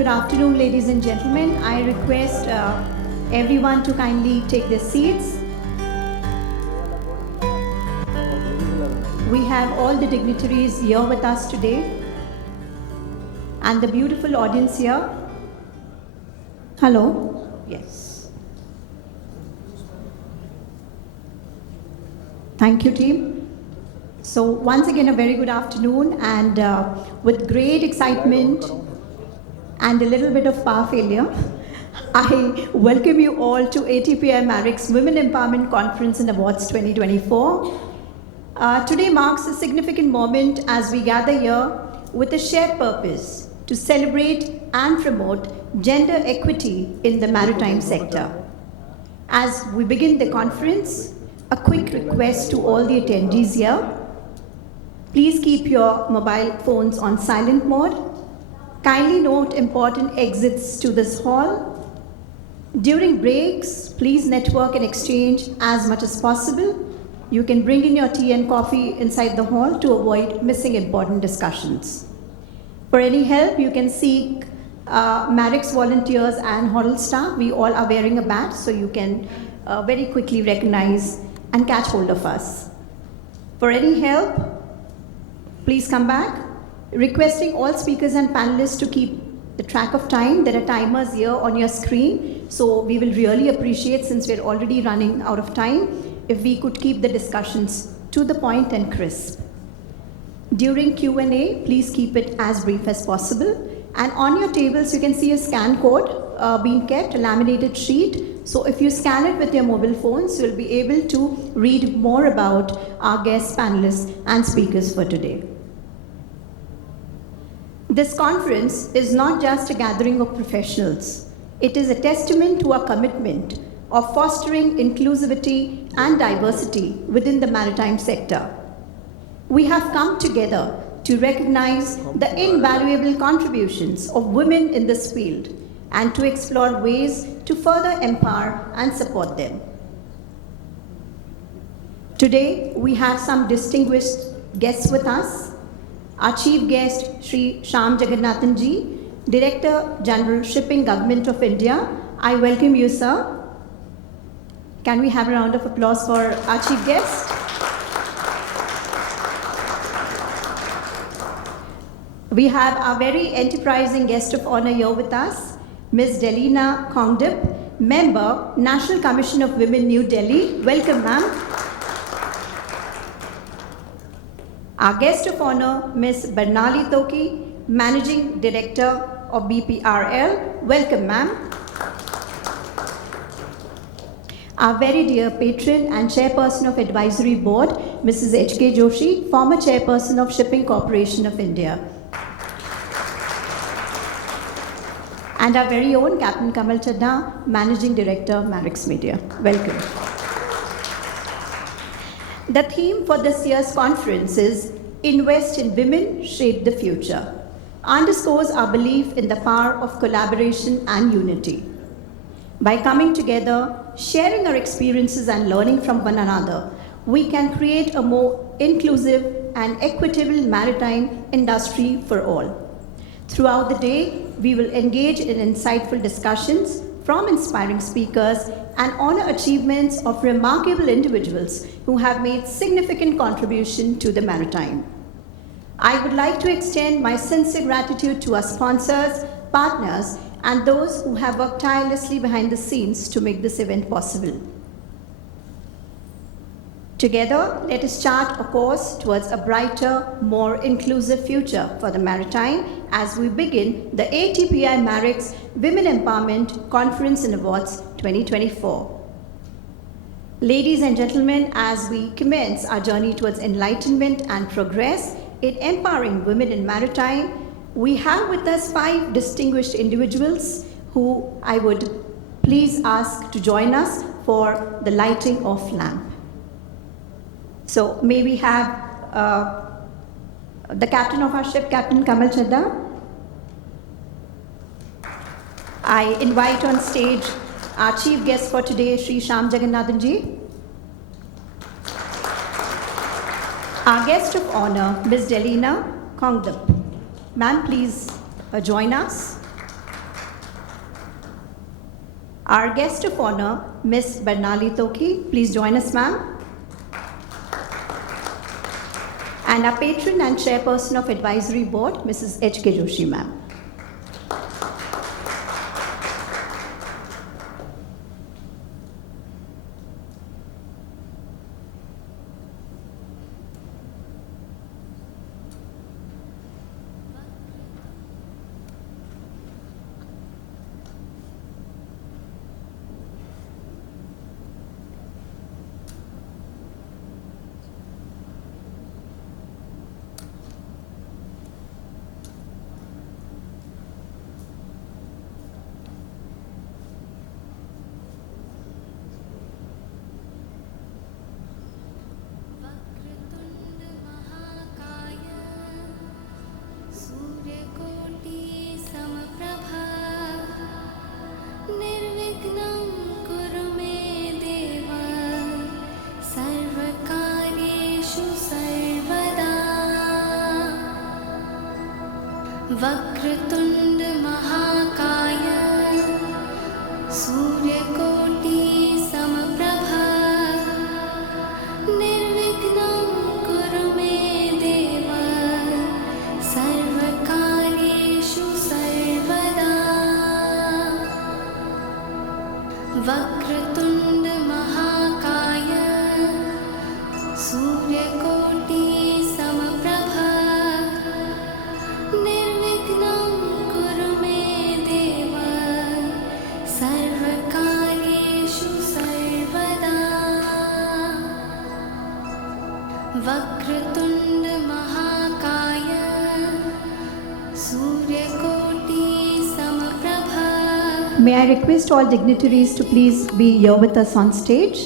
good afternoon, ladies and gentlemen. I request everyone to kindly take their seats. We have all the dignitaries here with us today and the beautiful audience here. Hello. Yes. Thank you, team. So once again, a very good afternoon, and with great excitement and a little bit of power failure, I welcome you all to ATPI Marix Women Empowerment Conference and Awards 2024. Today marks a significant moment as we gather here with a shared purpose to celebrate and promote gender equity in the maritime sector. As we begin the conference, a quick request to all the attendees here. Please keep your mobile phones on silent mode. Kindly note important exits to this hall. During breaks, please network and exchange as much as possible. You can bring in your tea and coffee inside the hall to avoid missing important discussions. For any help, you can seek Marix volunteers and hall staff. We all are wearing a badge, so you can very quickly recognize and catch hold of us. For any help, please come back. Requesting all speakers and panelists to keep the track of time. There are timers here on your screen, so we will really appreciate, since we're already running out of time, if we could keep the discussions to the point and crisp. During Q&A, please keep it as brief as possible. And on your tables, you can see a scan code being kept, a laminated sheet. So if you scan it with your mobile phones, you'll be able to read more about our guest panelists and speakers for today. This conference is not just a gathering of professionals. It is a testament to our commitment of fostering inclusivity and diversity within the maritime sector. We have come together to recognize the invaluable contributions of women in this field and to explore ways to further empower and support them. Today, we have some distinguished guests with us. Our chief guest, Shri Shyam Jagannathan Ji, Director General Shipping, Government of India. I welcome you, sir. Can we have a round of applause for our chief guest? We have our very enterprising guest of honor here with us, Ms. Delina Kongdip, Member, National Commission of Women, New Delhi. Welcome, ma'am. Our guest of honor, Ms. Barnali Toki, Managing Director of BPRL. Welcome, ma'am. Our very dear patron and Chairperson of Advisory Board, Mrs. H.K. Joshi, former Chairperson of Shipping Corporation of India. And our very own Captain Kamal Chadha, Managing Director, Marix Media. Welcome. The theme for this year's conference is Invest in Women, Shape the Future, underscores our belief in the power of collaboration and unity. By coming together, sharing our experiences and learning from one another, we can create a more inclusive and equitable maritime industry for all. Throughout the day, we will engage in insightful discussions from inspiring speakers and honor achievements of remarkable individuals who have made significant contribution to the maritime. I would like to extend my sincere gratitude to our sponsors, partners, and those who have worked tirelessly behind the scenes to make this event possible. Together, let us chart a course towards a brighter, more inclusive future for the maritime as we begin the ATPI Marix Women Empowerment Conference and Awards 2024. Ladies and gentlemen, as we commence our journey towards enlightenment and progress in empowering women in maritime, we have with us 5 distinguished individuals who I would please ask to join us for the lighting of lamp. So may we have the captain of our ship, Captain Kamal Chadha. I invite on stage our chief guest for today, Shri Shyam Jagannathan Ji. Our guest of honor, Ms. Delina Kongdip. Ma'am, please join us. Our guest of honor, Ms. Barnali Toki, please join us, ma'am. And our patron and chairperson of advisory board, Mrs. H.K. Joshi, ma'am. Vakratunda महाकाय सूर्यकोटि समप्रभा निर्विघ्नं कुरु मे देव सर्वकार्येषु सर्वदा वक्रतुंड महाकाय सूर्यकोटि समप्रभा निर्विघ्नं कुरु मे देव सर्वकार्येषु सर्वदा वक्रतुंड महाकाय सूर्यकोटि समप्रभा. May I request all dignitaries to please be here with us on stage?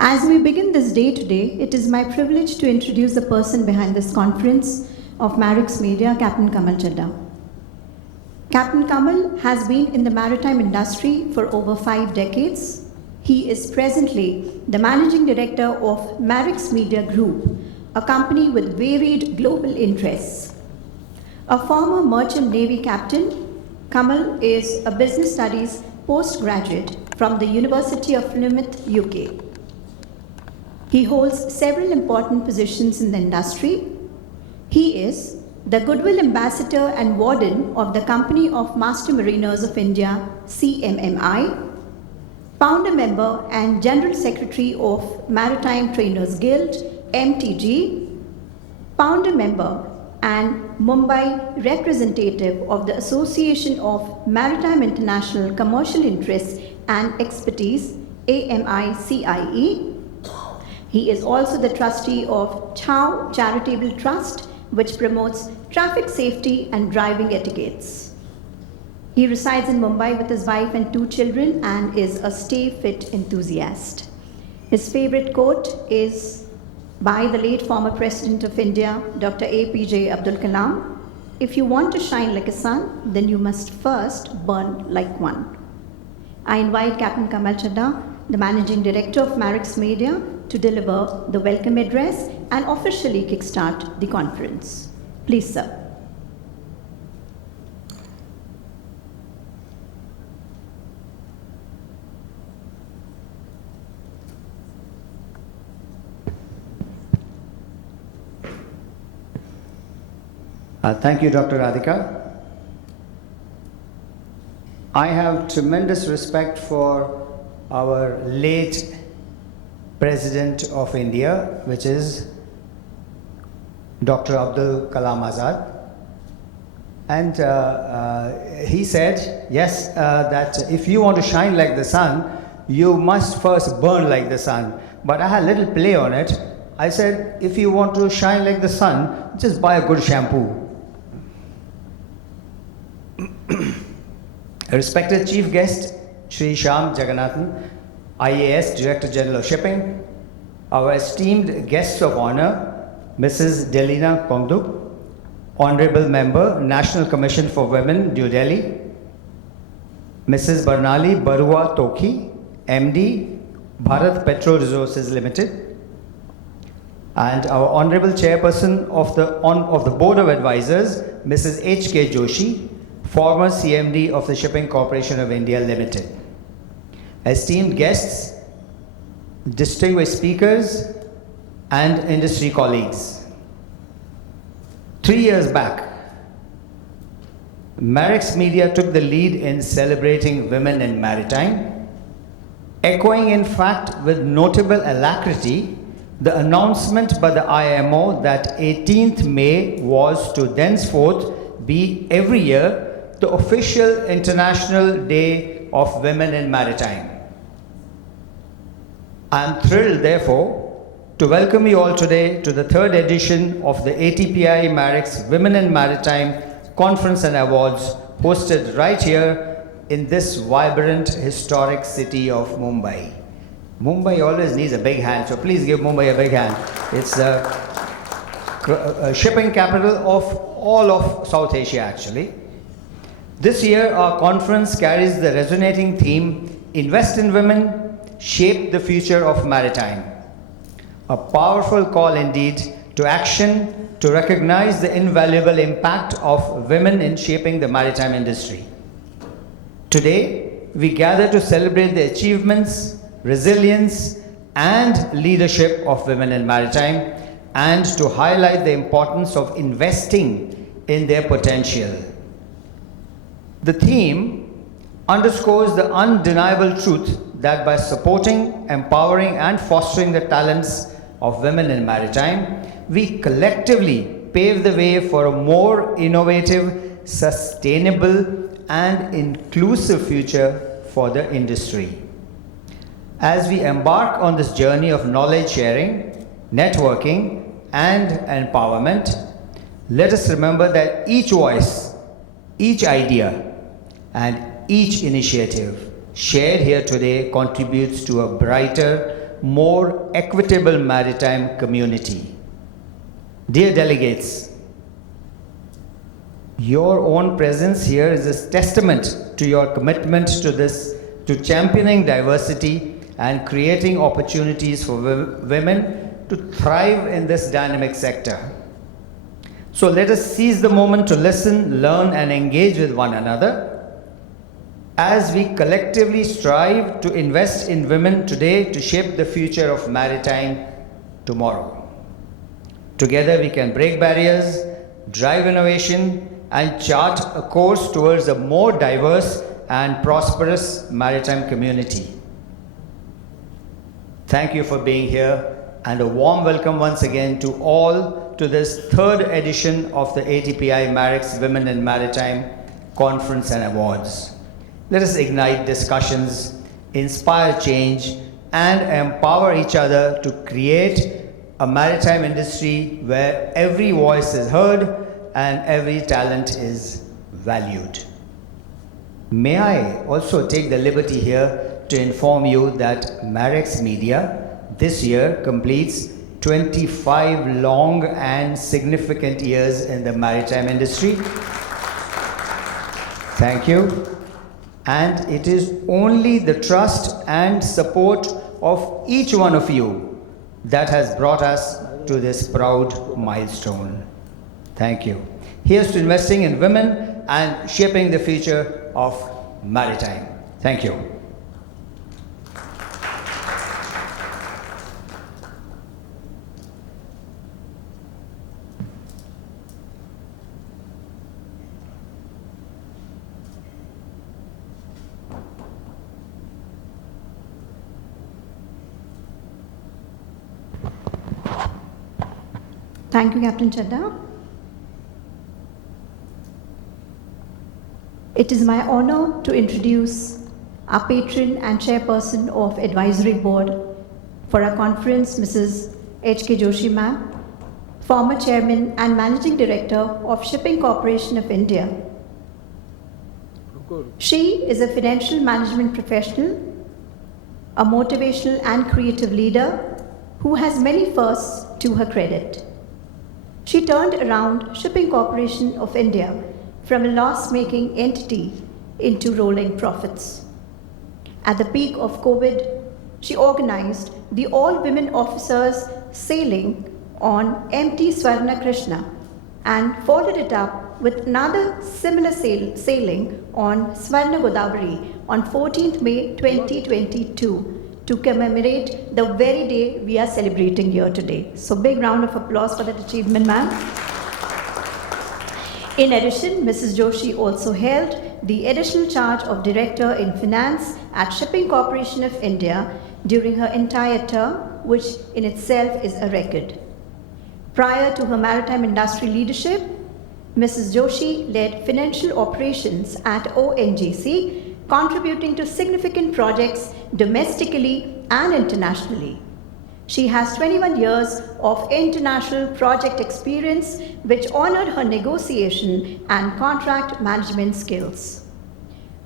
As we begin this day today, it is my privilege to introduce the person behind this conference of Marix Media, Captain Kamal Chadda. Captain Kamal has been in the maritime industry for over 5 decades. He is presently the managing director of Marix Media Group, a company with varied global interests. A former merchant navy captain, Kamal is a business studies postgraduate from the University of Plymouth, UK. He holds several important positions in the industry. He is the Goodwill Ambassador and Warden of the Company of Master Mariners of India, CMMI, Founder Member and General Secretary of Maritime Trainers Guild, MTG, Founder Member and Mumbai Representative of the Association of Maritime International Commercial Interests and Expertise, AMI-CIE. He is also the trustee of Chow Charitable Trust, which promotes traffic safety and driving etiquettes. He resides in Mumbai with his wife and 2 children and is a stay fit enthusiast. His favorite quote is by the late former President of India, Dr. APJ Abdul Kalam, "If you want to shine like a sun, then you must first burn like one." I invite Captain Kamal Chadda, the Managing Director of Marix Media, to deliver the welcome address and officially kickstart the conference. Please, sir. Thank you, Dr. Radhika. I have tremendous respect for our late President of India, which is Dr. Abdul Kalam Azad. And he said, yes, that if you want to shine like the sun, you must first burn like the sun. But I had a little play on it. I said, if you want to shine like the sun, just buy a good shampoo. Respected Chief Guest, Shri Shyam Jagannathan, IAS Director General of Shipping, our esteemed guests of honor, Mrs. Delina Kongduk, Honorable Member, National Commission for Women, New Delhi, Mrs. Barnali Barua Toki, MD, Bharat Petro Resources Limited, and our Honorable Chairperson of the Board of Advisors, Mrs. H.K. Joshi, former CMD of the Shipping Corporation of India Limited. Esteemed guests, distinguished speakers, and industry colleagues. 3 years back, Marex Media took the lead in celebrating women in maritime, echoing in fact with notable alacrity the announcement by the IMO that 18th May was to thenceforth be every year the official International Day of Women in Maritime. I am thrilled, therefore, to welcome you all today to the third edition of the ATPI Marex Women in Maritime Conference and Awards, hosted right here in this vibrant, historic city of Mumbai. Mumbai always needs a big hand, so please give Mumbai a big hand. It's the shipping capital of all of South Asia, actually. This year, our conference carries the resonating theme, Invest in Women, Shape the Future of Maritime. A powerful call indeed to action to recognize the invaluable impact of women in shaping the maritime industry. Today, we gather to celebrate the achievements, resilience, and leadership of women in maritime, and to highlight the importance of investing in their potential. The theme underscores the undeniable truth that by supporting, empowering, and fostering the talents of women in maritime, we collectively pave the way for a more innovative, sustainable, and inclusive future for the industry. As we embark on this journey of knowledge sharing, networking, and empowerment, let us remember that each voice, each idea, and each initiative shared here today contributes to a brighter, more equitable maritime community. Dear delegates, your own presence here is a testament to your commitment to championing diversity and creating opportunities for women to thrive in this dynamic sector. So let us seize the moment to listen, learn, and engage with one another as we collectively strive to invest in women today to shape the future of maritime tomorrow. Together we can break barriers, drive innovation, and chart a course towards a more diverse and prosperous maritime community. Thank you for being here, and a warm welcome once again to all to this third edition of the ATPI Marex Women in Maritime Conference and Awards. Let us ignite discussions, inspire change, and empower each other to create a maritime industry where every voice is heard and every talent is valued. May I also take the liberty here to inform you that Marex Media this year completes 25 long and significant years in the maritime industry. Thank you. And it is only the trust and support of each one of you that has brought us to this proud milestone. Thank you. Here's to investing in women and shaping the future of maritime. Thank you. Thank you, Captain Chadda. It is my honor to introduce our patron and chairperson of Advisory Board for our conference, Mrs. H.K. Joshi ma'am, former Chairman and Managing Director of Shipping Corporation of India. She is a financial management professional, a motivational and creative leader who has many firsts to her credit. She turned around Shipping Corporation of India from a loss-making entity into rolling profits. At the peak of COVID, she organized the all-women officers sailing on MT Swarna Krishna and followed it up with another similar sailing on Swarna Godavari on 14th May 2022 to commemorate the very day we are celebrating here today. So big round of applause for that achievement, ma'am. In addition, Mrs. Joshi also held the additional charge of Director in Finance at Shipping Corporation of India during her entire term, which in itself is a record. Prior to her maritime industry leadership, Mrs. Joshi led financial operations at ONGC, contributing to significant projects domestically and internationally. She has 21 years of international project experience, which honored her negotiation and contract management skills.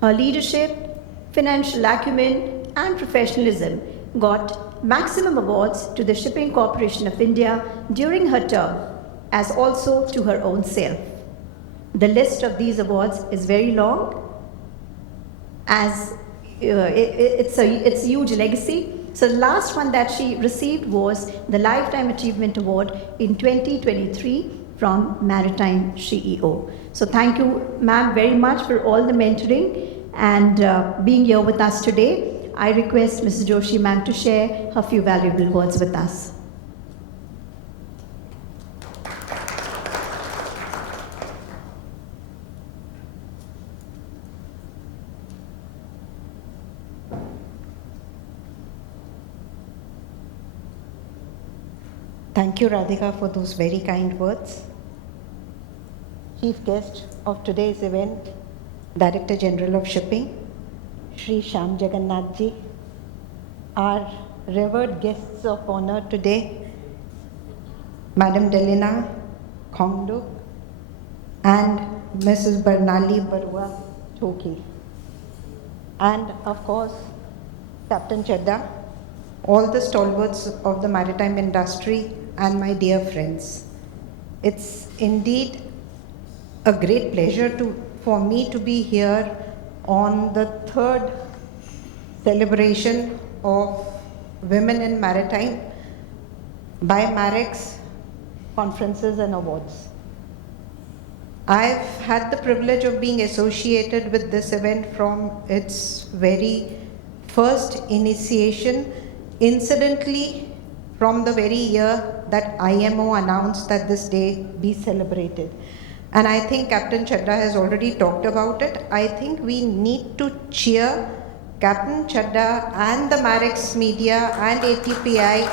Her leadership, financial acumen, and professionalism got maximum awards to the Shipping Corporation of India during her term, as also to her own self. The list of these awards is very long, as it's a huge legacy. So the last one that she received was the Lifetime Achievement Award in 2023 from Maritime CEO. So thank you, ma'am, very much for all the mentoring and being here with us today. I request Mrs. Joshi, ma'am, to share her few valuable words with us. Thank you, Radhika, for those very kind words. Chief guest of today's event, Director General of Shipping, Shri Shyam Jagannath Ji, our revered guests of honor today, Madam Delina Khongdu and Mrs. Barnali Barua Choki, and of course, Captain Chadda, all the stalwarts of the maritime industry, and my dear friends. It's indeed a great pleasure for me to be here on the third celebration of Women in Maritime by Marex Conferences and Awards. I've had the privilege of being associated with this event from its very first initiation, incidentally from the very year that IMO announced that this day be celebrated. And I think Captain Chadda has already talked about it. I think we need to cheer Captain Chadda and the Marex Media and ATPI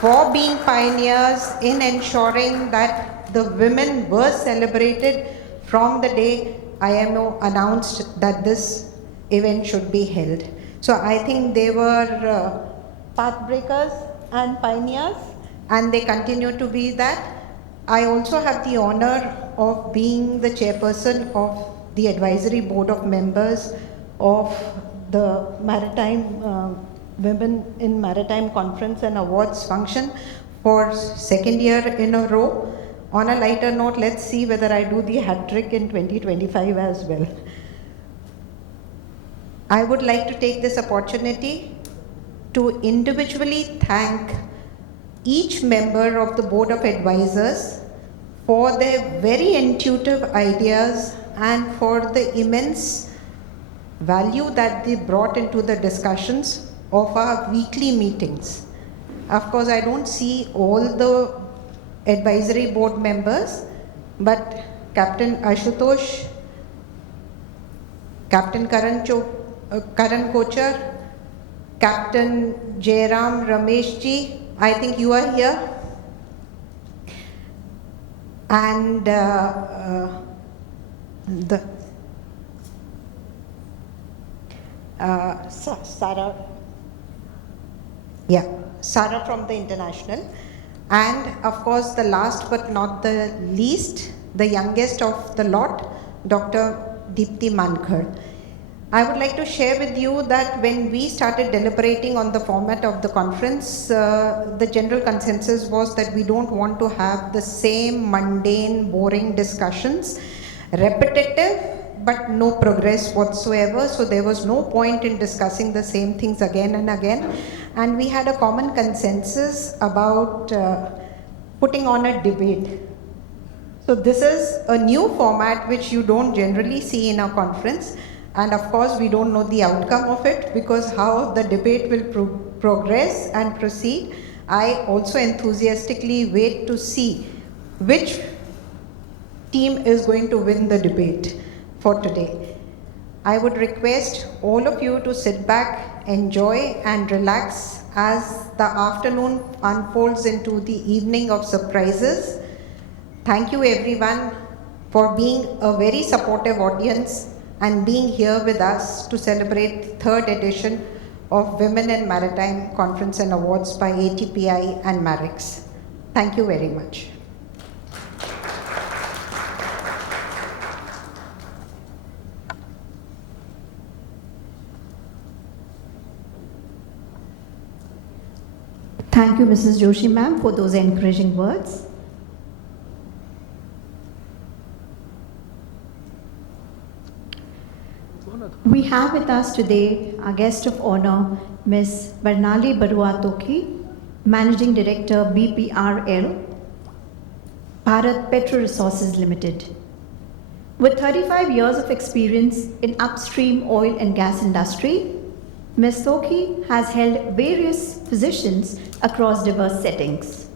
for being pioneers in ensuring that the women were celebrated from the day IMO announced that this event should be held. So I think they were pathbreakers and pioneers, and they continue to be that. I also have the honor of being the chairperson of the advisory board of members of the Maritime Women in Maritime Conference and Awards function for second year in a row. On a lighter note, let's see whether I do the hat trick in 2025 as well. I would like to take this opportunity to individually thank each member of the Board of Advisors for their very intuitive ideas and for the immense value that they brought into the discussions of our weekly meetings. Of course, I don't see all the advisory board members, but Captain Ashutosh, Captain Karan Kochar, Captain Jairam Ramesh ji, I think you are here. And Sarah from the International. And of course, the last but not the least, the youngest of the lot, Dr. Deepti Mankar. I would like to share with you that when we started deliberating on the format of the conference, the general consensus was that we don't want to have the same mundane, boring discussions, repetitive, but no progress whatsoever. So there was no point in discussing the same things again and again. And we had a common consensus about putting on a debate. So this is a new format which you don't generally see in a conference. And of course, we don't know the outcome of it, because how the debate will progress and proceed. I also enthusiastically wait to see which team is going to win the debate for today. I would request all of you to sit back, enjoy and relax as the afternoon unfolds into the evening of surprises. Thank you everyone for being a very supportive audience and being here with us to celebrate the third edition of Women in Maritime Conference and Awards by ATPI and Marix. Thank you very much. Thank you, Mrs. Joshi ma'am, for those encouraging words. We have with us today our guest of honor, Ms. Barnali Barua Toki, Managing Director, BPRL, Bharat Petro Resources Limited. With 35 years of experience in upstream oil and gas industry, Ms. Toki has held various positions across diverse settings.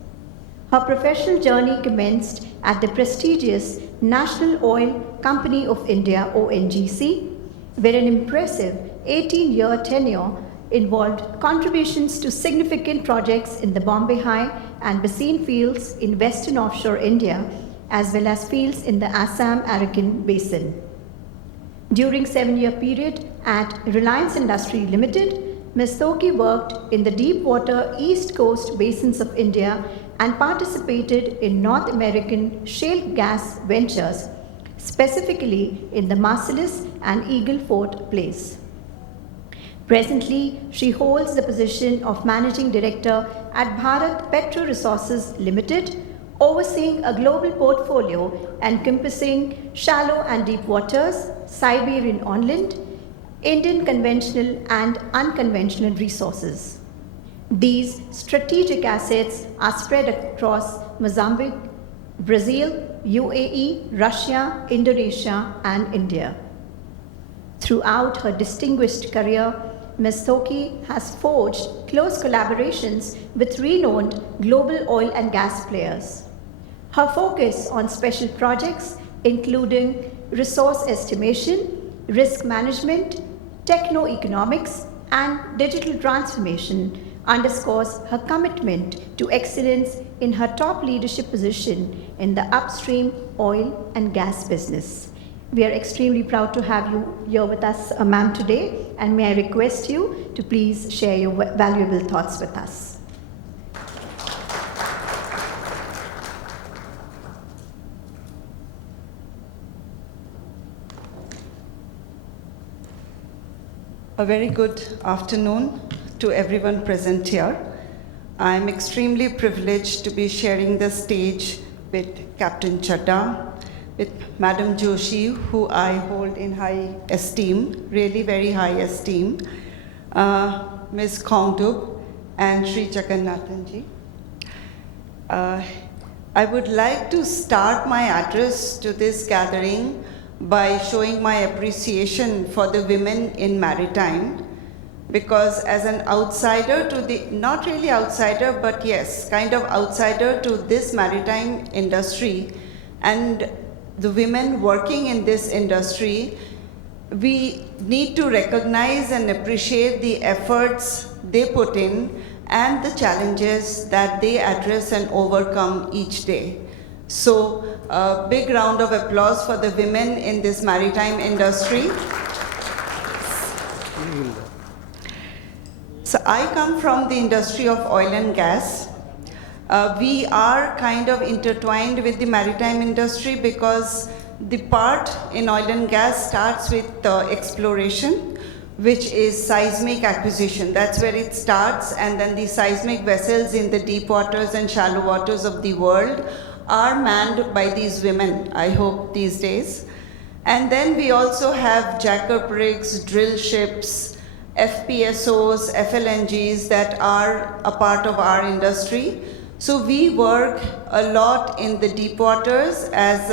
Her professional journey commenced at the prestigious National Oil Company of India, ONGC, where an impressive 18-year tenure involved contributions to significant projects in the Bombay High and Basin fields in western offshore India, as well as fields in the Assam-Arakan Basin. During 7-year period at Reliance Industry Limited, Ms. Toki worked in the deep water East Coast basins of India and participated in North American shale gas ventures, specifically in the Marcellus and Eagle Ford plays. Presently, she holds the position of Managing Director at Bharat Petro Resources Limited, overseeing a global portfolio encompassing shallow and deep waters, Siberian inland, Indian conventional and unconventional resources. These strategic assets are spread across Mozambique, Brazil, UAE, Russia, Indonesia, and India. Throughout her distinguished career, Ms. Toki has forged close collaborations with renowned global oil and gas players. Her focus on special projects, including resource estimation, risk management, techno-economics, and digital transformation, underscores her commitment to excellence in her top leadership position in the upstream oil and gas business. We are extremely proud to have you here with us, ma'am, today, and may I request you to please share your valuable thoughts with us. A very good afternoon to everyone present here. I am extremely privileged to be sharing the stage with Captain Chadha, with Madam Joshi, who I hold in high esteem, really very high esteem, Ms. Kongdub, and Sri Jagannathanji. I would like to start my address to this gathering by showing my appreciation for the women in maritime, because as an outsider to the, not really outsider, but yes, kind of outsider to this maritime industry and the women working in this industry, we need to recognize and appreciate the efforts they put in and the challenges that they address and overcome each day. So a big round of applause for the women in this maritime industry. So I come from the industry of oil and gas. We are kind of intertwined with the maritime industry because the part in oil and gas starts with exploration, which is seismic acquisition. That's where it starts, and then the seismic vessels in the deep waters and shallow waters of the world are manned by these women, I hope, these days. And then we also have jack-up rigs, drill ships, FPSOs, FLNGs that are a part of our industry. So we work a lot in the deep waters. As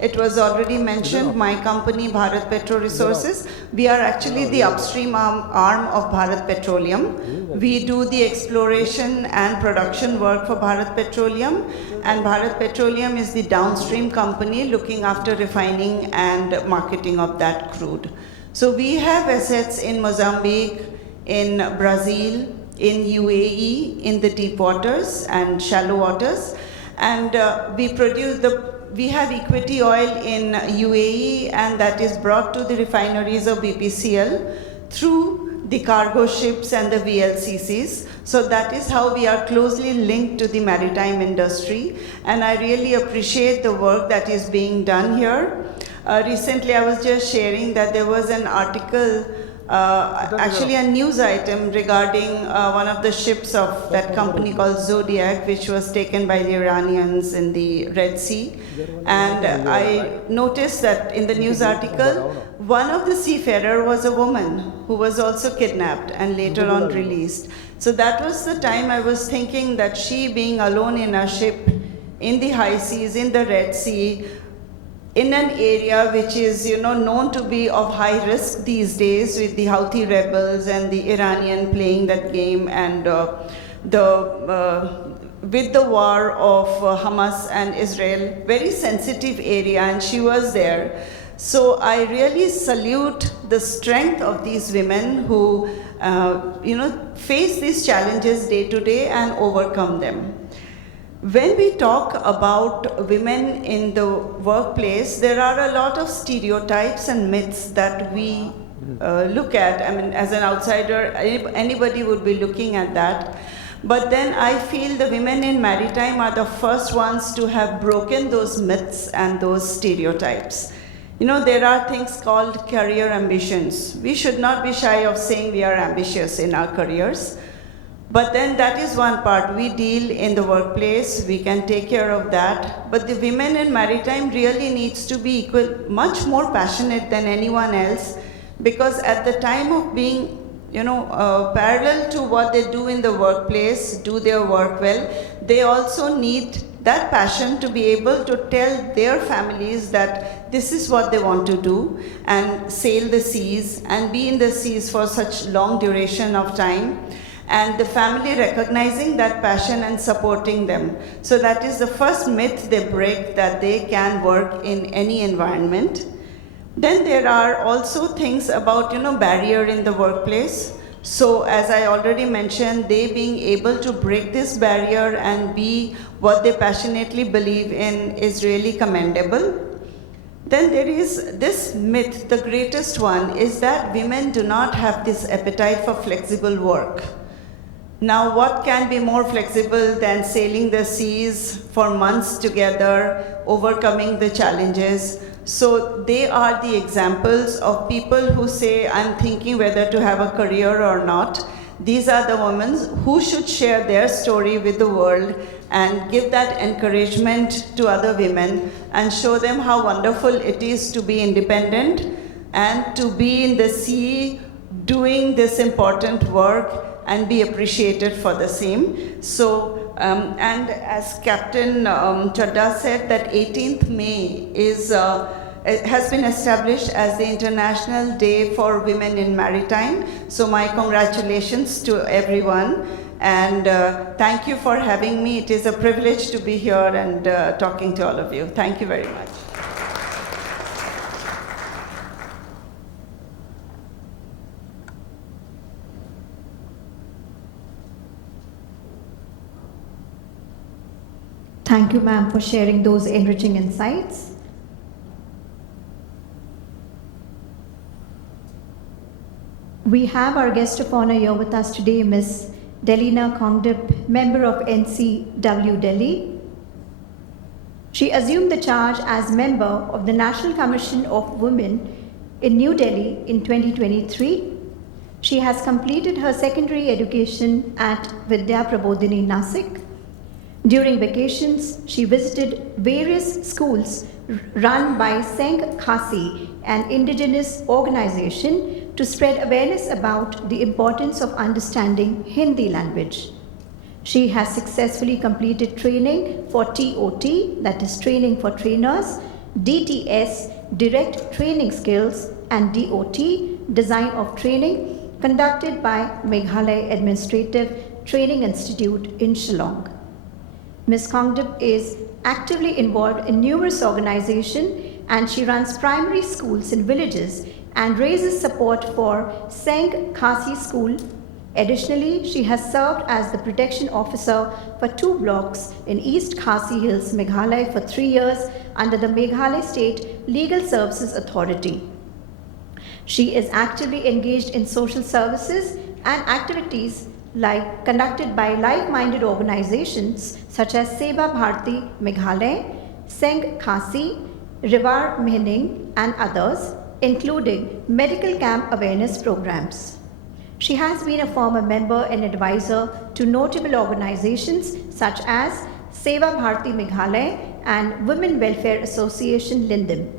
it was already mentioned, my company, Bharat Petro Resources, we are actually the upstream arm of Bharat Petroleum. We do the exploration and production work for Bharat Petroleum, and Bharat Petroleum is the downstream company looking after refining and marketing of that crude. So we have assets in Mozambique, in Brazil, in UAE, in the deep waters and shallow waters, and we have equity oil in UAE, and that is brought to the refineries of BPCL through the cargo ships and the VLCCs. So that is how we are closely linked to the maritime industry, and I really appreciate the work that is being done here. Recently, I was just sharing that there was an article, actually a news item regarding one of the ships of that company called Zodiac, which was taken by the Iranians in the Red Sea. And I noticed that in the news article, one of the seafarers was a woman who was also kidnapped and later on released. So that was the time I was thinking that she, being alone in a ship in the high seas, in the Red Sea, in an area which is, known to be of high risk these days, with the Houthi rebels and the Iranian playing that game, and with the war of Hamas and Israel, very sensitive area, and she was there. So I really salute the strength of these women who, face these challenges day to day and overcome them. When we talk about women in the workplace, there are a lot of stereotypes and myths that we look at. I mean, as an outsider, anybody would be looking at that. But then I feel the women in maritime are the first ones to have broken those myths and those stereotypes. There are things called career ambitions. We should not be shy of saying we are ambitious in our careers. But then that is one part. We deal in the workplace, we can take care of that. But the women in maritime really needs to be much more passionate than anyone else, because at the time of being, parallel to what they do in the workplace, do their work well, they also need that passion to be able to tell their families that this is what they want to do, and sail the seas and be in the seas for such long duration of time. And the family recognizing that passion and supporting them. So that is the first myth they break, that they can work in any environment. Then there are also things about, barrier in the workplace. So as I already mentioned, they being able to break this barrier and be what they passionately believe in is really commendable. Then there is this myth, the greatest one, is that women do not have this appetite for flexible work. Now, what can be more flexible than sailing the seas for months together, overcoming the challenges? So they are the examples of people who say, I'm thinking whether to have a career or not. These are the women who should share their story with the world and give that encouragement to other women and show them how wonderful it is to be independent and to be in the sea doing this important work and be appreciated for the same. So, and as Captain Chadda said, that 18th May has been established as the International Day for Women in Maritime. So my congratulations to everyone, and thank you for having me. It is a privilege to be here and talking to all of you. Thank you very much. Thank you, ma'am, for sharing those enriching insights. We have our guest of honor here with us today, Miss Delina Kongdip, member of NCW Delhi. She assumed the charge as member of the National Commission of Women in New Delhi in 2023. She has completed her secondary education at Vidya Prabodhini Nasik. During vacations, she visited various schools run by Sangh Khasi, an indigenous organization, to spread awareness about the importance of understanding Hindi language. She has successfully completed training for TOT, that is Training for Trainers, DTS, Direct Training Skills, and DOT, Design of Training, conducted by Meghalaya Administrative Training Institute in Shillong. Ms. Kongdip is actively involved in numerous organizations, and she runs primary schools in villages and raises support for Sangh Khasi School. Additionally, she has served as the protection officer for 2 blocks in East Khasi Hills, Meghalaya for 3 years under the Meghalaya State Legal Services Authority. She is actively engaged in social services and activities conducted by like-minded organizations such as Seva Bharti Meghalaya, Sangh Khasi, Rivar Mihning, and others, including medical camp awareness programs. She has been a former member and advisor to notable organizations such as Seva Bharti Meghalaya and Women Welfare Association Lindem.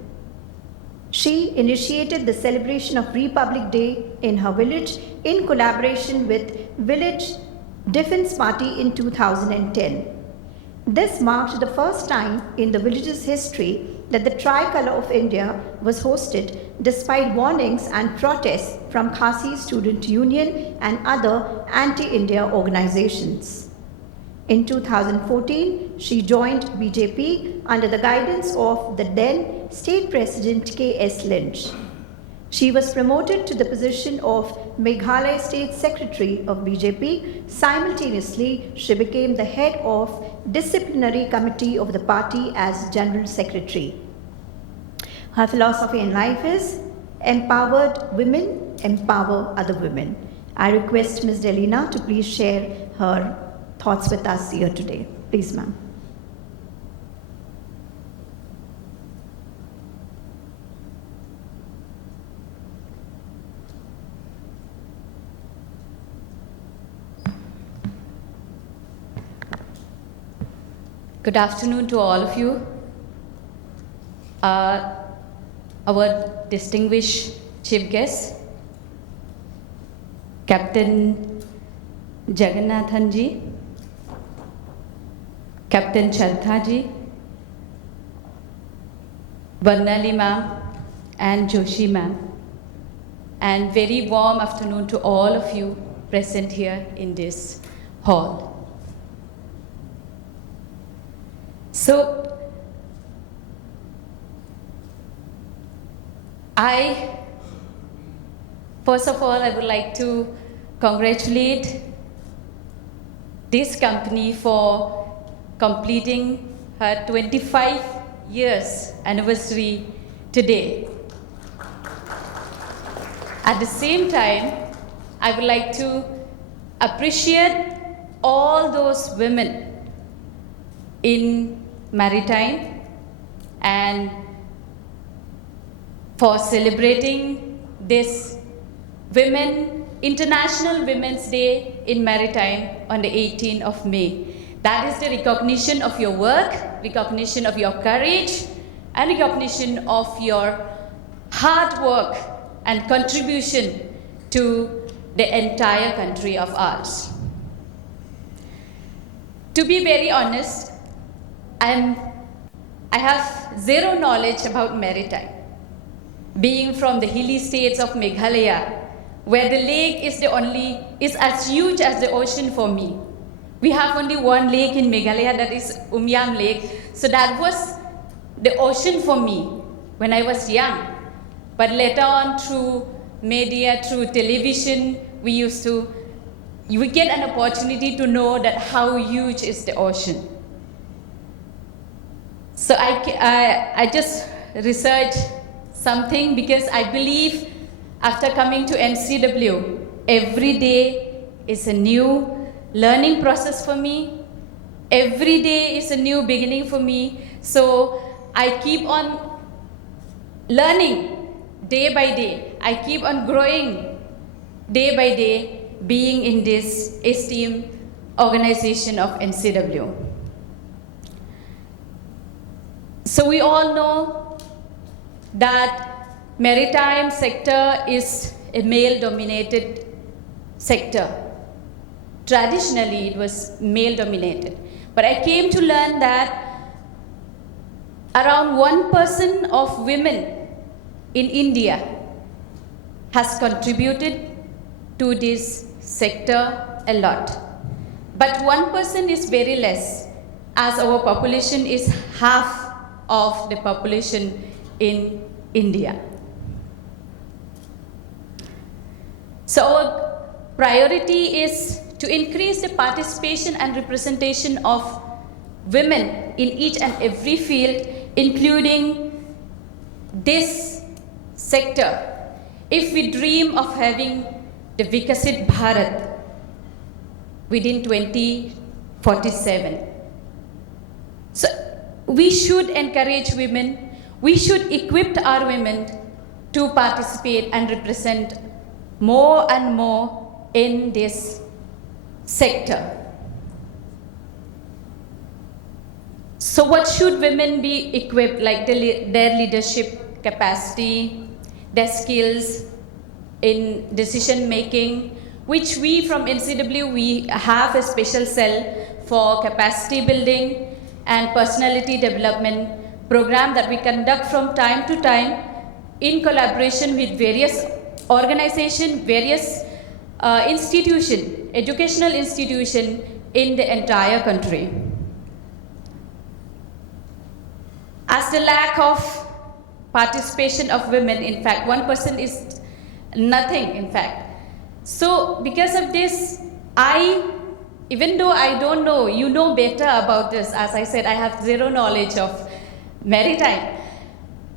She initiated the celebration of Republic Day in her village in collaboration with Village Defence Party in 2010. This marked the first time in the village's history that the Tricolour of India was hosted despite warnings and protests from Khasi Student Union and other anti-India organizations. In 2014, she joined BJP under the guidance of the then State President K.S. Lynch. She was promoted to the position of Meghalaya State Secretary of BJP. Simultaneously, she became the head of Disciplinary Committee of the party as General Secretary. Her philosophy in life is empowered women empower other women. I request Ms. Delina to please share her thoughts with us here today. Please, ma'am. Good afternoon to all of you. Our distinguished chief guest, Captain Jagannathan ji, Captain Chadha ji, Varnali ma'am, and Joshi ma'am, and very warm afternoon to all of you present here in this hall. So, first of all, I would like to congratulate this company for completing her 25 years anniversary today. At the same time, I would like to appreciate all those women in Maritime and for celebrating this International Women's Day in Maritime on the 18th of May. That is the recognition of your work, recognition of your courage, and recognition of your hard work and contribution to the entire country of ours. To be very honest, I have zero knowledge about maritime. Being from the hilly states of Meghalaya, where the lake is as huge as the ocean for me. We have only one lake in Meghalaya, that is Umyam Lake. So that was the ocean for me when I was young. But later on, through media, through television, we get an opportunity to know that how huge is the ocean. So I just researched something because I believe after coming to NCW, every day is a new learning process for me. Every day is a new beginning for me. So I keep on learning day by day. I keep on growing day by day, being in this esteemed organization of NCW. So we all know that maritime sector is a male-dominated sector. Traditionally, it was male-dominated. But I came to learn that around 1% of women in India has contributed to this sector a lot. But 1% is very less, as our population is half of the population in India. So our priority is to increase the participation and representation of women in each and every field, including this sector. If we dream of having the Vikasit Bharat within 2047, so we should encourage women, we should equip our women to participate and represent more and more in this sector. So what should women be equipped, like their leadership capacity, their skills in decision making, which we from NCW, we have a special cell for capacity building and personality development program that we conduct from time to time in collaboration with various organizations, various educational institution in the entire country. As the lack of participation of women, in fact, 1% is nothing, in fact. So because of this, even though I don't know, you know better about this. As I said, I have zero knowledge of maritime.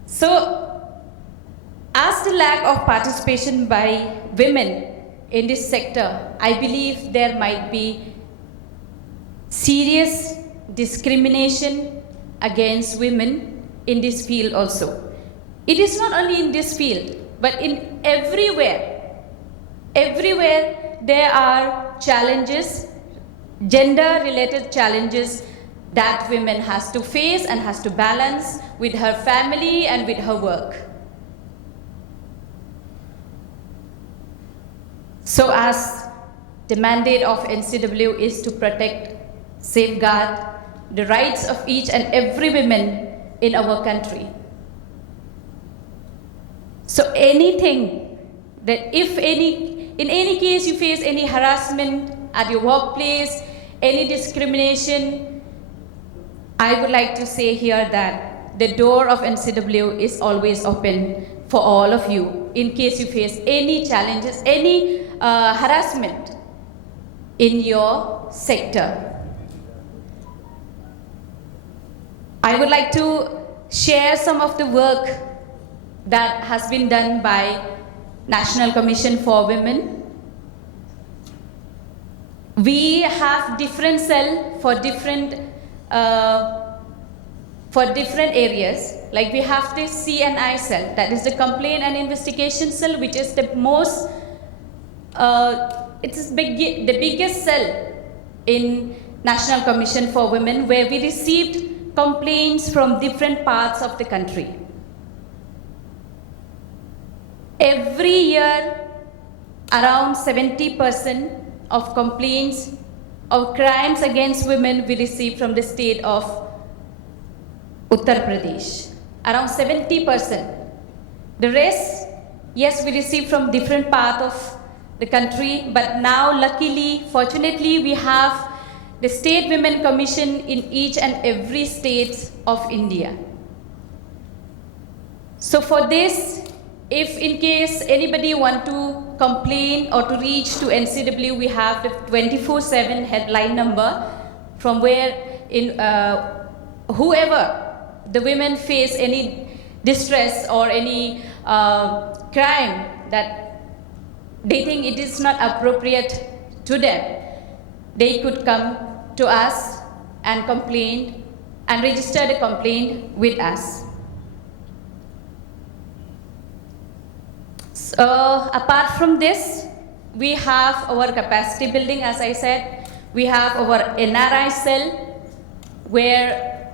So as the lack of participation by women in this sector, I believe there might be serious discrimination against women in this field also. It is not only in this field, but in everywhere. Everywhere there are challenges, gender-related challenges that women has to face and has to balance with her family and with her work. So as the mandate of NCW is to protect, safeguard the rights of each and every woman in our country. So anything that in any case you face any harassment at your workplace, any discrimination, I would like to say here that the door of NCW is always open for all of you in case you face any challenges, any harassment in your sector. I would like to share some of the work that has been done by National Commission for Women. We have different cell for different areas. Like we have this CNI cell, that is the Complaint and Investigation Cell, which is the most, the biggest cell in National Commission for Women, where we received complaints from different parts of the country. Every year, around 70% of complaints of crimes against women we receive from the state of Uttar Pradesh. Around 70%. The rest, yes, we receive from different parts of the country, but now luckily, fortunately, we have the State Women Commission in each and every state of India. So for this, if in case anybody want to complain or to reach to NCW, we have the 24/7 headline number from where whoever the women face any distress or any crime that they think it is not appropriate to them, they could come to us and complain and register the complaint with us. So apart from this, we have our capacity building, as I said. We have our NRI cell, where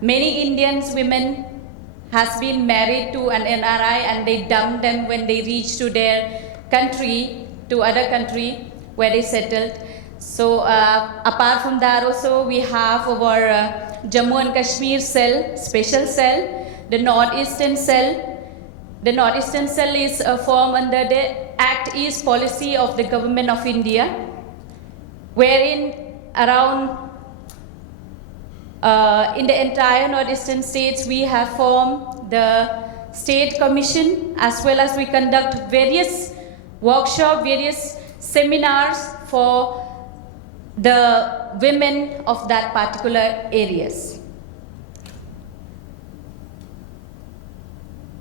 many Indians women has been married to an NRI and they dump them when they reach to their country, to other country where they settled. So apart from that also, we have our Jammu and Kashmir cell, special cell, the Northeastern cell. The Northeastern cell is formed under the Act East policy of the Government of India, wherein around in the entire Northeastern states we have formed the State Commission, as well as we conduct various workshops, various seminars for the women of that particular areas.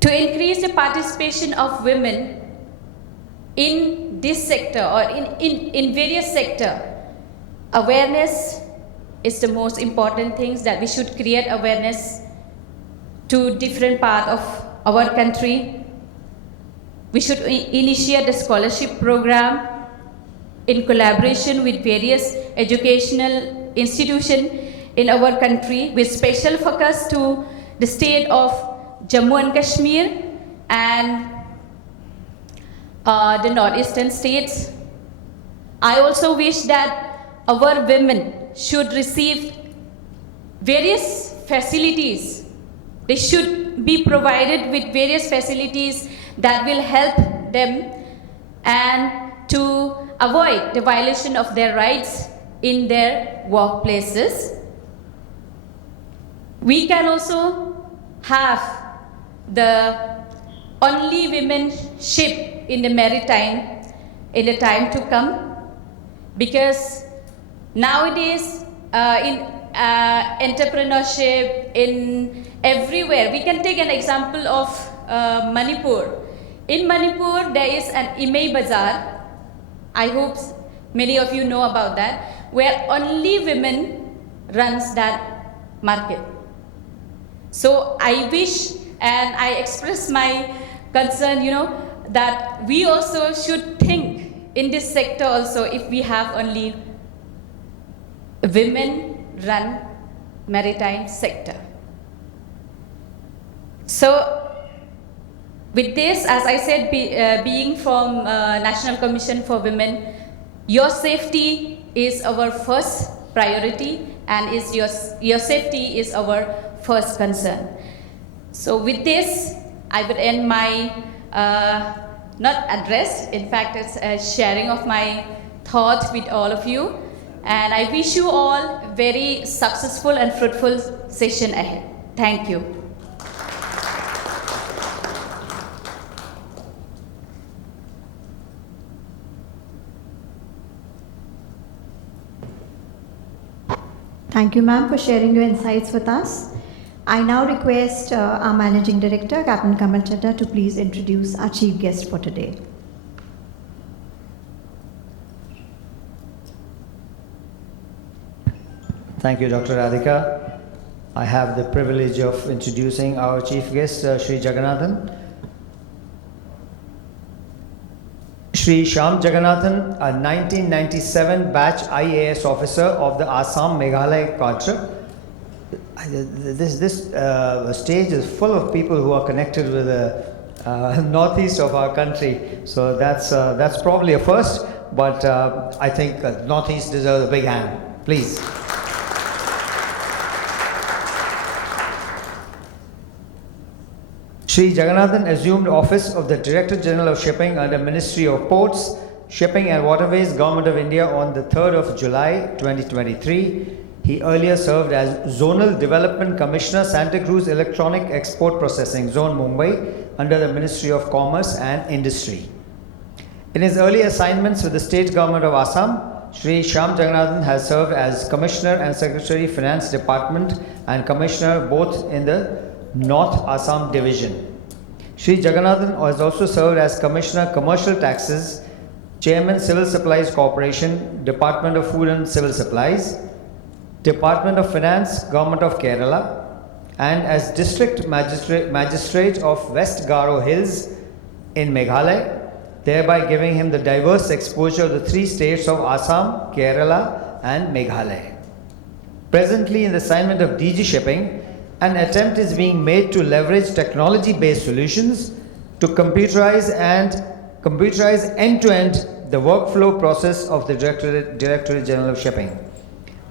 To increase the participation of women in this sector or in various sectors, awareness is the most important things, that we should create awareness to different part of our country. We should initiate the scholarship program in collaboration with various educational institutions in our country, with special focus to the state of Jammu and Kashmir and the northeastern states. I also wish that our women should receive various facilities. They should be provided with various facilities that will help them and to avoid the violation of their rights in their workplaces. We can also have the only women ship in the maritime in the time to come, because nowadays in entrepreneurship, in everywhere, we can take an example of Manipur. In Manipur there is an Imei Bazaar. I hope many of you know about that, where only women runs that market. So I wish and I express my concern, that we also should think in this sector also, if we have only women run maritime sector. So with this, as I said, being from National Commission for Women, your safety is our first priority, and your safety is our first concern. So with this, I would end my, not address, in fact it's a sharing of my thoughts with all of you. And I wish you all a very successful and fruitful session ahead. Thank you. Thank you, ma'am, for sharing your insights with us. I now request our Managing Director, Captain Kamal Chadha, to please introduce our chief guest for today. Thank you, Dr. Radhika. I have the privilege of introducing our chief guest, Sri Jagannathan. Sri Shyam Jagannathan, a 1997 batch IAS officer of the Assam Meghalaya culture. This stage is full of people who are connected with the northeast of our country. So that's probably a first, but I think northeast deserves a big hand. Please. Sri Jagannathan assumed office of the Director General of Shipping under Ministry of Ports, Shipping and Waterways, Government of India on the 3rd of July 2023. He earlier served as Zonal Development Commissioner, Santa Cruz Electronic Export Processing Zone, Mumbai, under the Ministry of Commerce and Industry. In his early assignments with the State Government of Assam, Sri Shyam Jagannathan has served as Commissioner and Secretary Finance Department and Commissioner both in the North Assam Division. Sri Jagannathan has also served as Commissioner Commercial Taxes Chairman Civil Supplies Corporation, Department of Food and Civil Supplies, Department of Finance, Government of Kerala, and as District Magistrate of West Garo Hills in Meghalaya, thereby giving him the diverse exposure of the three states of Assam, Kerala, and Meghalaya. Presently, in the assignment of DG Shipping, an attempt is being made to leverage technology-based solutions to computerize end-to-end the workflow process of the Directorate General of Shipping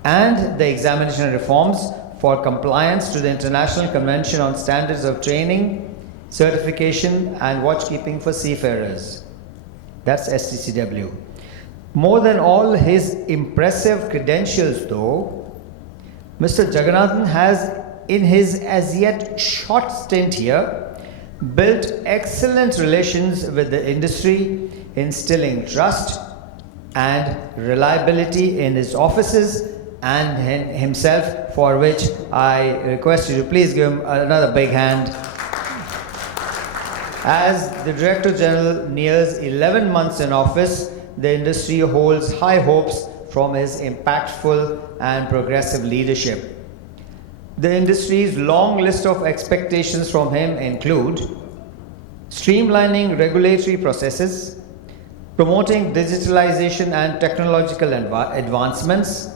and the examination reforms for compliance to the International Convention on Standards of Training, Certification and Watchkeeping for Seafarers. That's STCW. More than all his impressive credentials though, Mr. Jagannathan has, in his as yet short stint here, built excellent relations with the industry, instilling trust and reliability in his offices and himself, for which I request you to please give him another big hand. As the Director General nears 11 months in office, the industry holds high hopes from his impactful and progressive leadership. The industry's long list of expectations from him include streamlining regulatory processes, promoting digitalization and technological advancements,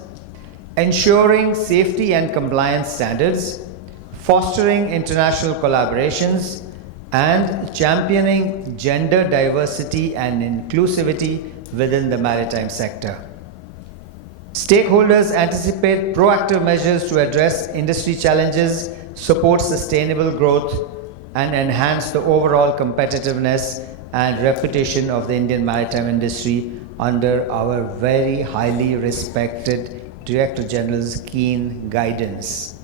ensuring safety and compliance standards, fostering international collaborations, and championing gender diversity and inclusivity within the maritime sector. Stakeholders anticipate proactive measures to address industry challenges, support sustainable growth, and enhance the overall competitiveness and reputation of the Indian maritime industry under our very highly respected Director General's keen guidance.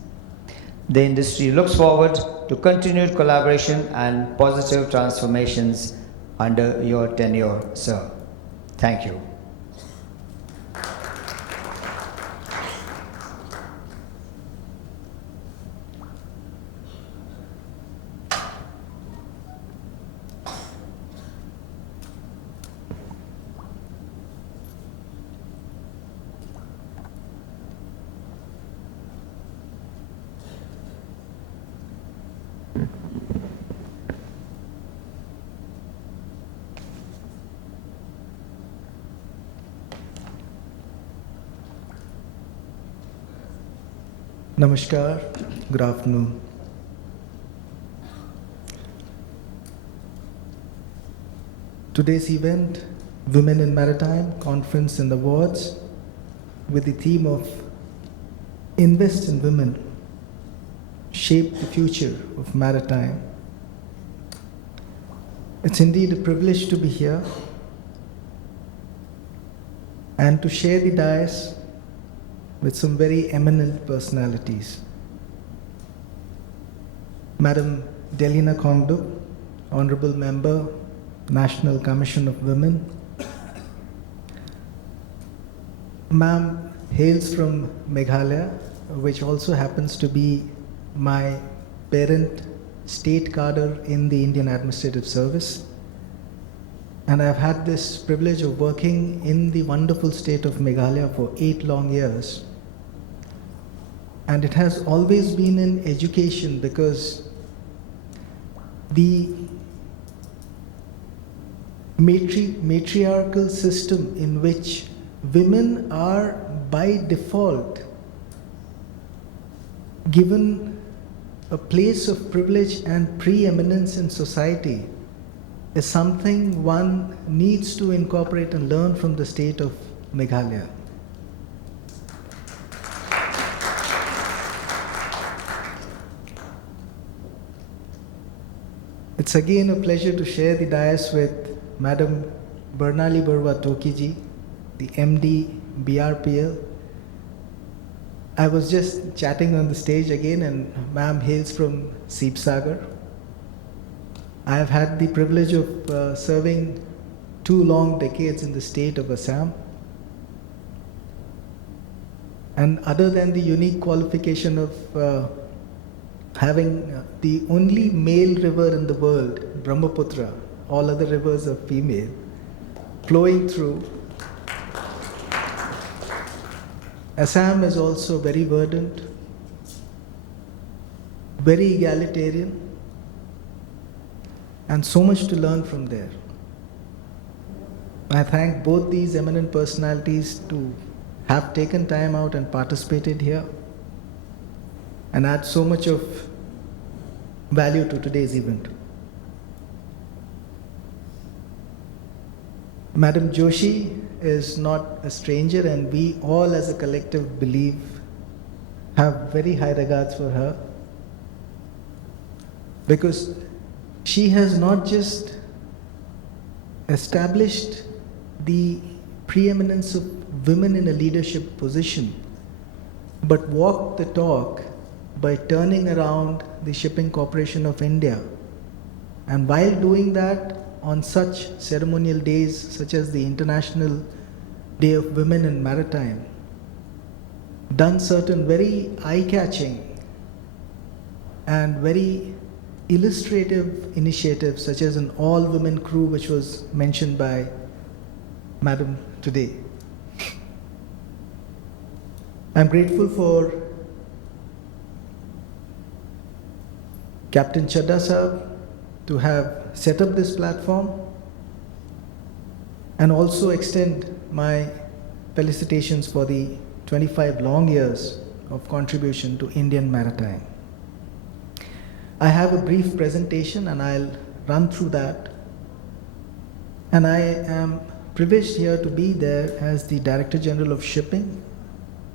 The industry looks forward to continued collaboration and positive transformations under your tenure, sir. Thank you. Namaskar, good afternoon. Today's event, Women in Maritime Conference and Awards, with the theme of Invest in Women, Shape the Future of Maritime. It's indeed a privilege to be here and to share the dais with some very eminent personalities. Madam Delina Kongdup, Honorable Member, National Commission of Women. Ma'am hails from Meghalaya, which also happens to be my parent state cadre in the Indian Administrative Service. And I've had this privilege of working in the wonderful state of Meghalaya for 8 long years. And it has always been in education, because the matriarchal system in which women are by default given a place of privilege and preeminence in society is something one needs to incorporate and learn from the state of Meghalaya. It's again a pleasure to share the dais with Madam Bernali Barwa Tokiji, the MD BRPL. I was just chatting on the stage again, and ma'am hails from Seepsagar. I have had the privilege of serving 2 long decades in the state of Assam. And other than the unique qualification of having the only male river in the world, Brahmaputra, all other rivers are female, flowing through. Assam is also very verdant, very egalitarian, and so much to learn from there. I thank both these eminent personalities to have taken time out and participated here and add so much of value to today's event. Madam Joshi is not a stranger, and we all as a collective believe have very high regards for her, because she has not just established the preeminence of women in a leadership position, but walked the talk by turning around the Shipping Corporation of India. And while doing that, on such ceremonial days such as the International Day of Women in Maritime, done certain very eye-catching and very illustrative initiatives such as an all-women crew, which was mentioned by Madam today. I'm grateful for Captain Chadda Sahab to have set up this platform, and also extend my felicitations for the 25 long years of contribution to Indian maritime. I have a brief presentation and I'll run through that. And I am privileged here to be there as the Director General of Shipping,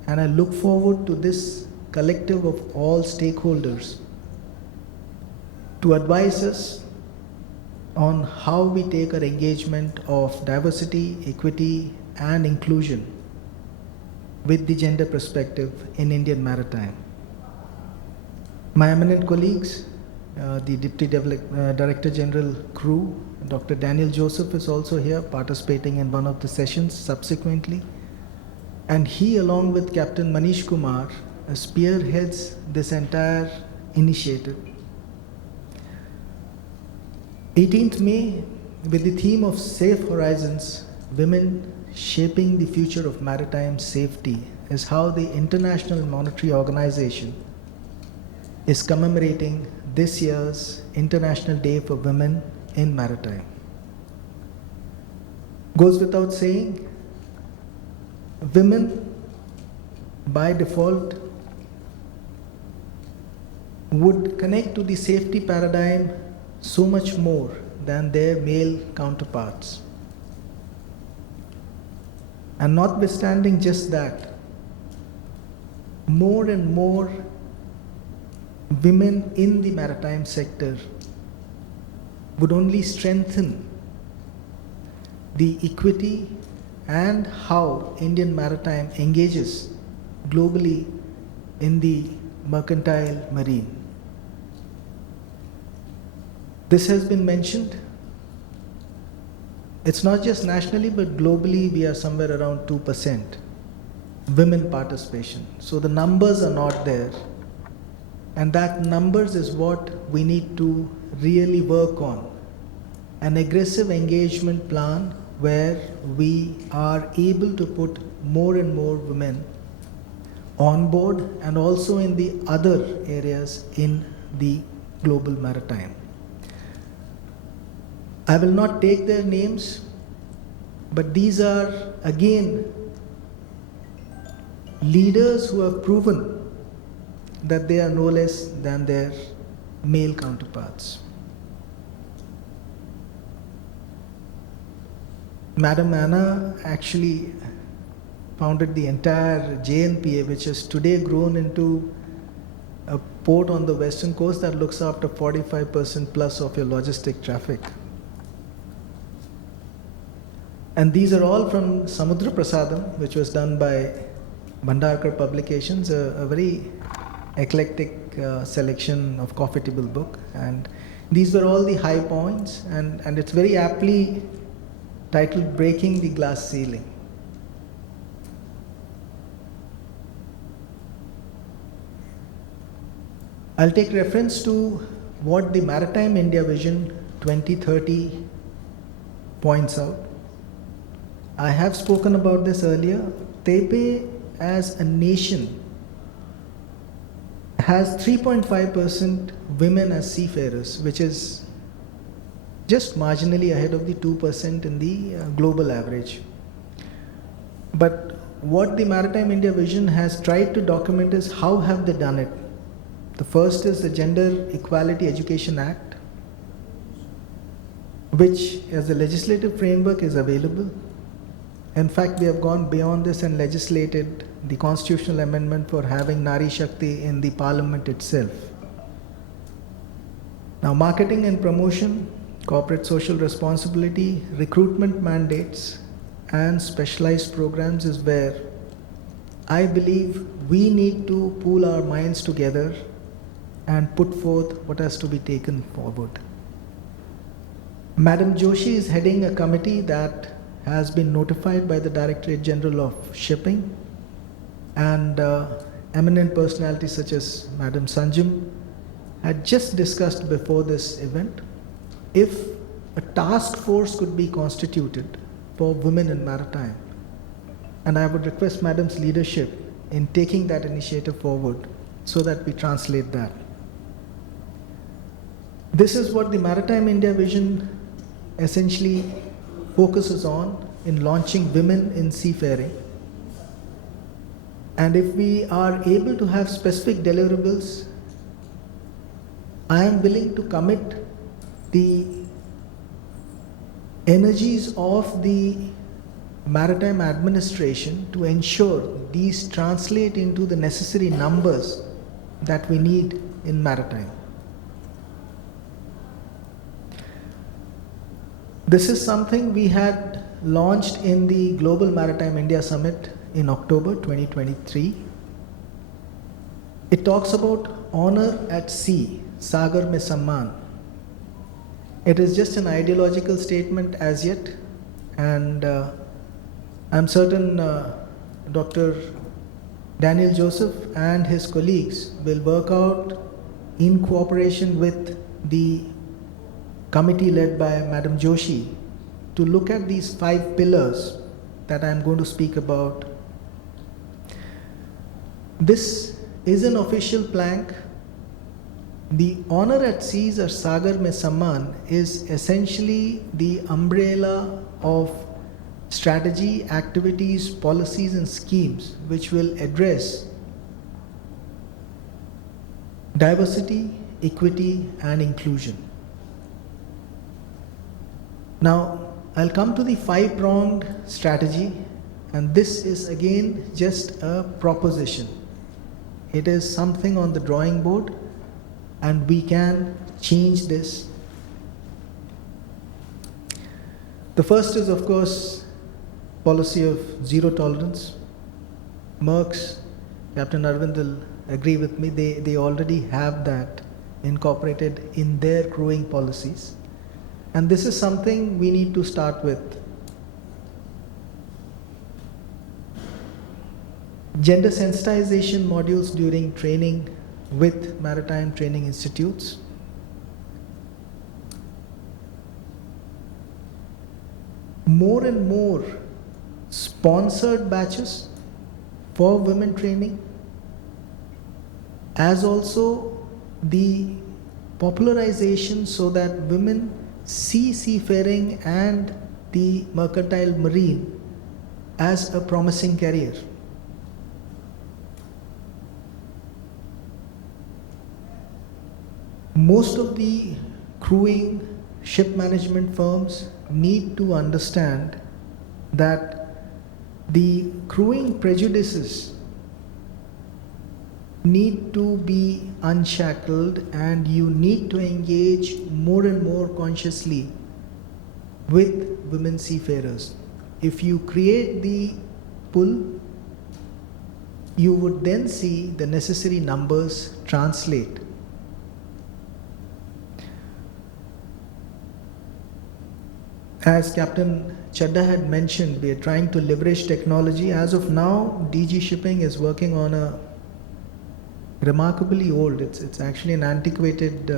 and I look forward to this collective of all stakeholders to advise us on how we take our engagement of diversity, equity, and inclusion with the gender perspective in Indian maritime. My eminent colleagues, the Deputy Director General crew, Dr. Daniel Joseph is also here participating in one of the sessions subsequently. And he, along with Captain Manish Kumar, spearheads this entire initiative. 18th May, with the theme of Safe Horizons, Women Shaping the Future of Maritime Safety, is how the International Monetary Organization is commemorating this year's International Day for Women in Maritime. Goes without saying, women by default would connect to the safety paradigm so much more than their male counterparts. And notwithstanding just that, more and more women in the maritime sector would only strengthen the equity and how Indian maritime engages globally in the mercantile marine. This has been mentioned. It's not just nationally, but globally we are somewhere around 2% women participation. So the numbers are not there. And that numbers is what we need to really work on. An aggressive engagement plan where we are able to put more and more women on board, and also in the other areas in the global maritime. I will not take their names, but these are again leaders who have proven that they are no less than their male counterparts. Madam Anna actually founded the entire JNPA, which has today grown into a port on the western coast that looks after 45% plus of your logistic traffic. And these are all from Samudra Prasadam, which was done by Bhandarkar Publications, a very eclectic selection of coffee table book. And these were all the high points, and it's very aptly titled Breaking the Glass Ceiling. I'll take reference to what the Maritime India Vision 2030 points out. I have spoken about this earlier. Taipei as a nation has 3.5% women as seafarers, which is just marginally ahead of the 2% in the global average. But what the Maritime India vision has tried to document is how have they done it. The first is the Gender Equality Education Act, which as a legislative framework is available. In fact, we have gone beyond this and legislated the constitutional amendment for having Nari Shakti in the parliament itself. Now, marketing and promotion, corporate social responsibility, recruitment mandates, and specialized programs is where I believe we need to pool our minds together and put forth what has to be taken forward. Madam Joshi is heading a committee that has been notified by the Directorate General of Shipping, and eminent personalities such as Madam Sanjum had just discussed before this event if a task force could be constituted for women in maritime. And I would request Madam's leadership in taking that initiative forward so that we translate that. This is what the Maritime India vision essentially focuses on in launching women in seafaring. And if we are able to have specific deliverables, I am willing to commit the energies of the maritime administration to ensure these translate into the necessary numbers that we need in maritime. This is something we had launched in the Global Maritime India Summit in October 2023. It talks about honor at sea, Sagar Mein Samman. It is just an ideological statement as yet, and I'm certain Dr. Daniel Joseph and his colleagues will work out in cooperation with the committee led by Madam Joshi to look at these 5 pillars that I'm going to speak about. This is an official plank. The honor at seas or Sagar Mein Samman is essentially the umbrella of strategy, activities, policies and schemes which will address diversity, equity and inclusion. Now, I'll come to the 5-pronged strategy, and this is again just a proposition. It is something on the drawing board, and we can change this. The first is, of course, policy of zero tolerance. Merck's, Captain Arvind will agree with me, they already have that incorporated in their crewing policies. And this is something we need to start with. Gender sensitization modules during training with maritime training institutes. More and more sponsored batches for women training, as also the popularization so that women see seafaring and the mercantile marine as a promising career. Most of the crewing ship management firms need to understand that the crewing prejudices need to be unshackled, and you need to engage more and more consciously with women seafarers. If you create the pull, you would then see the necessary numbers translate. As Captain Chadda had mentioned, we are trying to leverage technology. As of now, DG Shipping is working on a remarkably old, it's actually an antiquated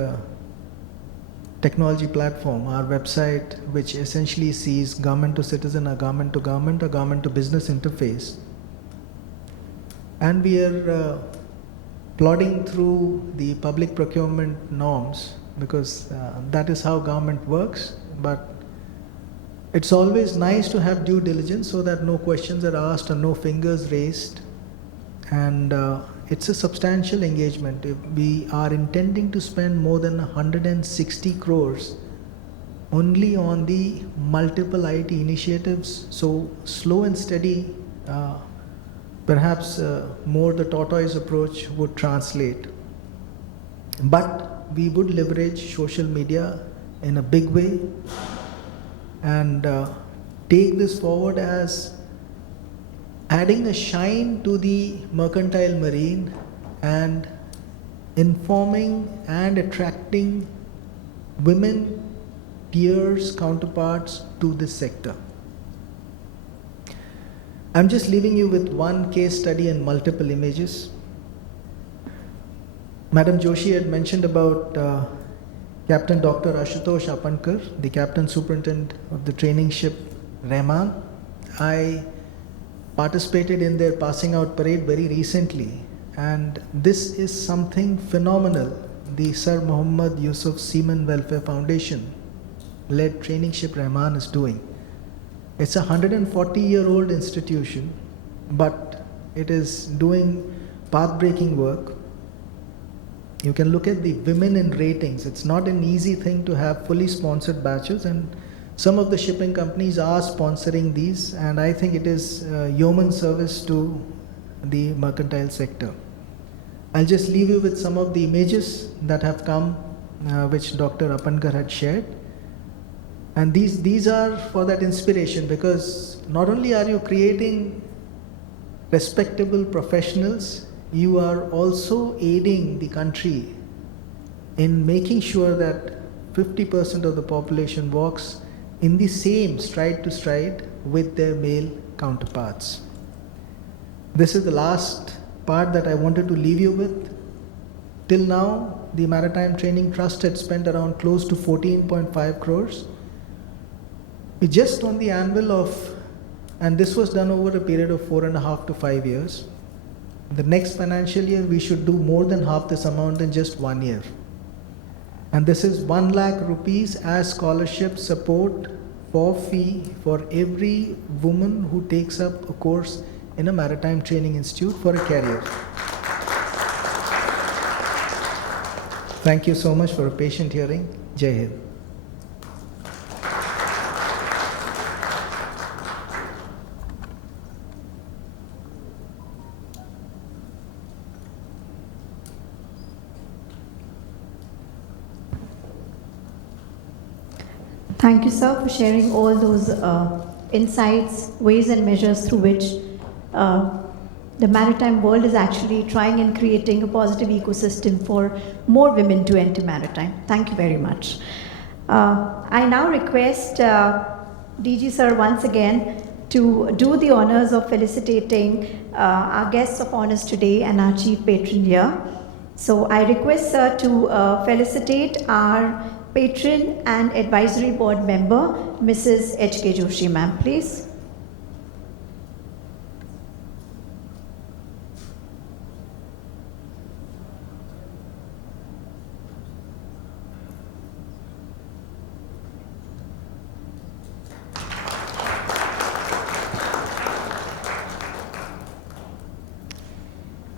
technology platform, our website, which essentially sees government to citizen, a government to government, a government to business interface. And we are plodding through the public procurement norms because that is how government works. But it's always nice to have due diligence so that no questions are asked and no fingers raised. And it's a substantial engagement. If we are intending to spend more than 160 crores only on the multiple IT initiatives, so slow and steady, perhaps more the tortoise approach would translate. But we would leverage social media in a big way and take this forward as adding a shine to the mercantile marine and informing and attracting women peers, counterparts to this sector. I'm just leaving you with one case study and multiple images. Madam Joshi had mentioned about Captain Dr. Ashutosh Apankar, the Captain Superintendent of the training ship Rahman. I participated in their passing out parade very recently, and this is something phenomenal. The Sir Muhammad Yusuf Seaman Welfare Foundation led training ship Rahman is doing. It's a 140-year-old institution, but it is doing path-breaking work. You can look at the women in ratings. It's not an easy thing to have fully sponsored batches, and some of the shipping companies are sponsoring these, and I think it is yeoman service to the mercantile sector. I'll just leave you with some of the images that have come, which Dr. Apankar had shared. And these are for that inspiration, because not only are you creating respectable professionals, you are also aiding the country in making sure that 50% of the population walks in the same stride to stride with their male counterparts. This is the last part that I wanted to leave you with. Till now, the Maritime Training Trust had spent around close to 14.5 crores. Just on the anvil of, and this was done over a period of 4.5 to 5 years. The next financial year, we should do more than half this amount in just 1 year. And this is 1 lakh rupees as scholarship support for fee for every woman who takes up a course in a maritime training institute for a career. Thank you so much for a patient hearing. Jai Hind. Thank you, sir, for sharing all those insights, ways and measures through which the maritime world is actually trying and creating a positive ecosystem for more women to enter maritime. Thank you very much. I now request DG sir once again to do the honors of felicitating our guests of honors today and our chief patron here. So I request sir to felicitate our patron and advisory board member, Mrs. H.K. Joshi, ma'am, please.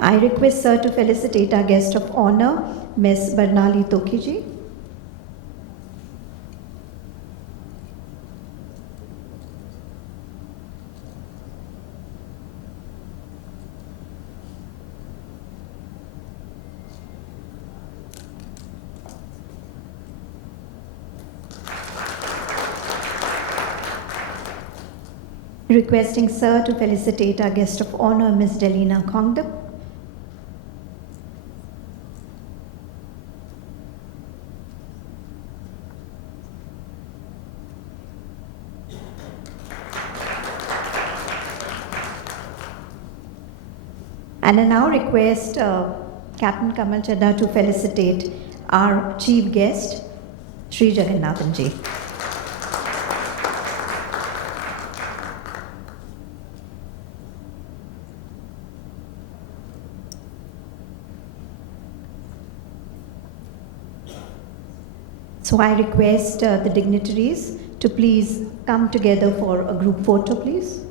I request sir to felicitate our guest of honor, Ms. Barnali Tokiji. Requesting sir to felicitate our guest of honor, Ms. Delina Kongdap. And I now request Captain Kamal Chadha to felicitate our chief guest, Sri Jagannathan ji. So I request the dignitaries to please come together for a group photo, please.